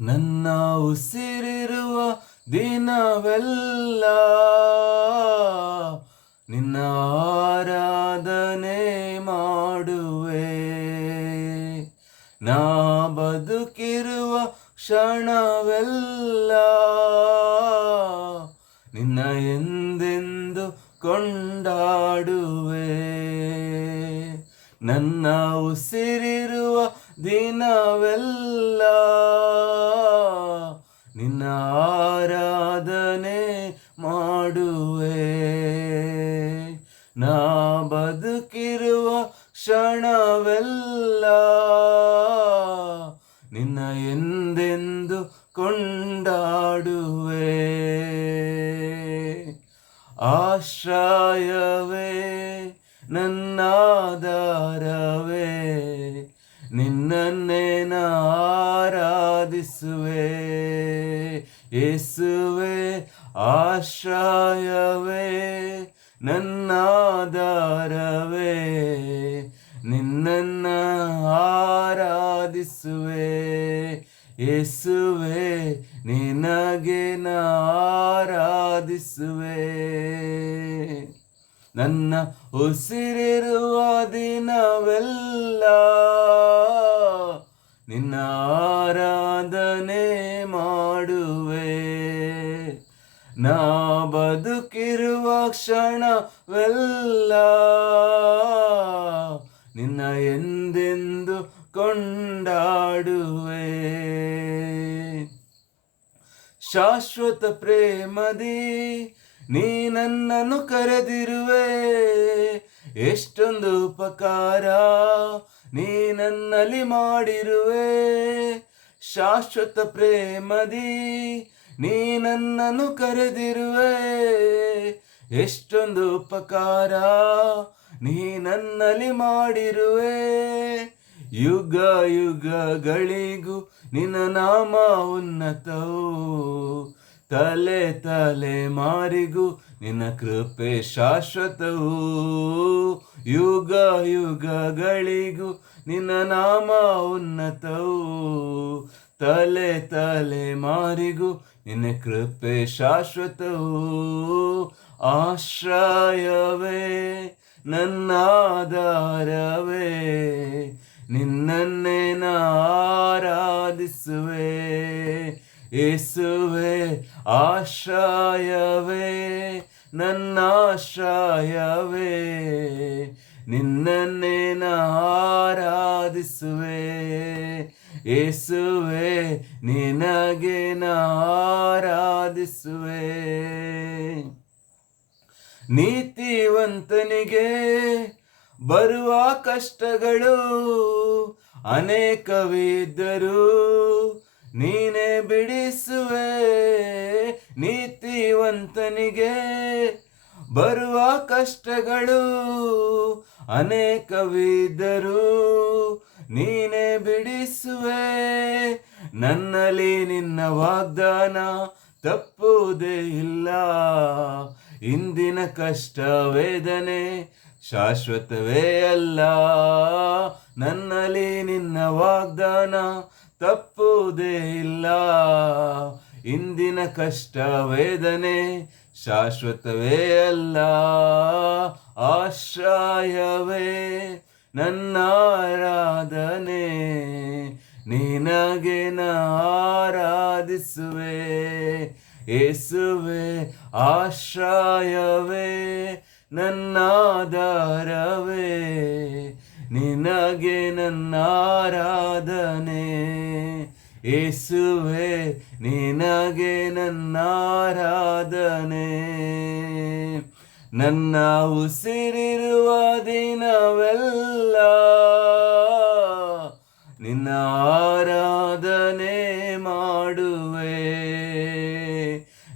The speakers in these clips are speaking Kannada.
ನನ್ನ ಉಸಿರಿರುವ ದಿನವೆಲ್ಲ ನಿನ್ನ ಆರಾಧನೆ ಮಾಡುವೆ. ನಾ ಬದುಕಿರುವ ಕ್ಷಣವೆಲ್ಲ ನಿನ್ನ ಎಂದೆಂದು ಕೊಂಡಾಡುವೆ. ನನ್ನ ಉಸಿರಿರುವ ದಿನವೆಲ್ಲ ನಿನ್ನ ಆರಾಧನೆ ಮಾಡುವೆ. ನಾ ಬದುಕಿರುವ ಕ್ಷಣವೆಲ್ಲ ನಿನ್ನ ಎಂದೆಂದು ಕೊಂಡಾಡುವೆ. ಆಶ್ರಯವೇ ನನ್ನಾಧಾರವೇ, ನಿನ್ನನ್ನೇ ಆರಾಧಿಸುವೆ. ಯೇಸುವೆ ಆಶ್ರಯವೇ ನನ್ನಾಧಾರವೇ, ನಿನ್ನನ್ನ ಆರಾಧಿಸುವೆ. ಯೇಸುವೆ ನಿನಗೆ ಆರಾಧಿಸುವೆ. ನನ್ನ ಉಸಿರಿರುವ ದಿನವೆಲ್ಲ ನಿನ್ನ ಆರಾಧನೆ ಮಾಡುವೆ. ನಾ ಬದುಕಿರುವ ಕ್ಷಣವೆಲ್ಲ ನಿನ್ನ ಎಂದೆಂದು ಕೊಂಡಾಡುವೆ. ಶಾಶ್ವತ ಪ್ರೇಮದಿ ನೀ ನನ್ನನ್ನು ಕರೆದಿರುವೆ. ಎಷ್ಟೊಂದು ಉಪಕಾರ ನೀ ನನ್ನಲ್ಲಿ ಮಾಡಿರುವೆ. ಶಾಶ್ವತ ಪ್ರೇಮದಿ ನೀ ನನ್ನನ್ನು ಕರೆದಿರುವೆ. ಎಷ್ಟೊಂದು ಉಪಕಾರ ನೀ ನನ್ನಲ್ಲಿ ಮಾಡಿರುವೆ. ಯುಗ ಯುಗಗಳಿಗೂ ನಿನ್ನ ನಾಮ ಉನ್ನತವು. ತಲೆ ತಲೆ ಮಾರಿಗೂ ನಿನ್ನ ಕೃಪೆ ಶಾಶ್ವತವು. ಯುಗ ಯುಗಗಳಿಗೂ ನಿನ್ನ ನಾಮ ಉನ್ನತವು. ತಲೆ ತಲೆ ಮಾರಿಗೂ ನಿನ್ನ ಕೃಪೆ ಶಾಶ್ವತವು. ಆಶ್ರಯವೇ ನನ್ನಾಧಾರವೇ, ನಿನ್ನನ್ನೇ ಆರಾಧಿಸುವೆ. ಯೇಸುವೆ ಆಶ್ರಯವೇ ನನ್ನಾಶ್ರಯವೇ, ನಿನ್ನನ್ನೇ ಆರಾಧಿಸುವೆ. ಯೇಸುವೆ ನಿನಗೆ ಆರಾಧಿಸುವೆ. ನೀತಿವಂತನಿಗೆ ಬರುವ ಕಷ್ಟಗಳು ಅನೇಕವಿದ್ದರೂ ನೀನೇ ಬಿಡಿಸುವೆ. ನೀತಿವಂತನಿಗೆ ಬರುವ ಕಷ್ಟಗಳು ಅನೇಕವಿದ್ದರೂ ನೀನೇ ಬಿಡಿಸುವೆ. ನನ್ನಲ್ಲಿ ನಿನ್ನ ವಾಗ್ದಾನ ತಪ್ಪುವುದೇ ಇಲ್ಲ. ಇಂದಿನ ಕಷ್ಟ ವೇದನೆ ಶಾಶ್ವತವೇ ಅಲ್ಲ. ನನ್ನಲ್ಲಿ ನಿನ್ನ ವಾಗ್ದಾನ ತಪ್ಪುವುದೇ ಇಲ್ಲ. ಇಂದಿನ ಕಷ್ಟ ವೇದನೆ ಶಾಶ್ವತವೇ ಅಲ್ಲ. ಆಶ್ರಯವೇ ನನ್ನ ಆರಾಧನೆ, ನಿನಗೆ ಆರಾಧಿಸುವೆ. ಯೇಸುವೆ ಆಶ್ರಯವೇ ನನ್ನಾಧಾರವೇ, ನಿನಗೆ ನನ್ನ ಆರಾಧನೆ. ಯೇಸುವೆ ನಿನಗೆ ನನ್ನ ಆರಾಧನೆ. ನನ್ನ ಉಸಿರಿರುವ ದಿನವೆಲ್ಲ ನಿನ್ನ ಆರಾಧನೆ ಮಾಡುವೆ.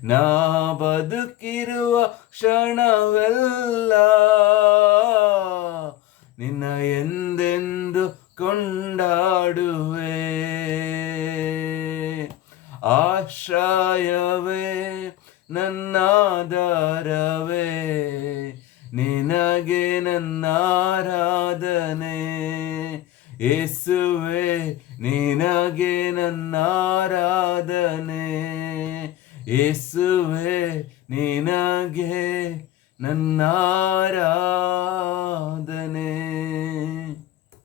ನಾ ಬದುಕಿರುವ ಕ್ಷಣವೆಲ್ಲ ನಿನ್ನ ಎಂದೆಂದು ಕೊಂಡಾಡುವೆ. ಆಶ್ರಯವೇ ನನ್ನಾಧಾರವೇ, ನಿನಗೆ ನನ್ನ ಆರಾಧನೆ. ಯೇಸುವೆ ನಿನಗೆ ನನ್ನ ಆರಾಧನೆ. ಯೇಸುವೆ ನಿನಗೆ ನನ್ನ ಆರಾಧನೆ.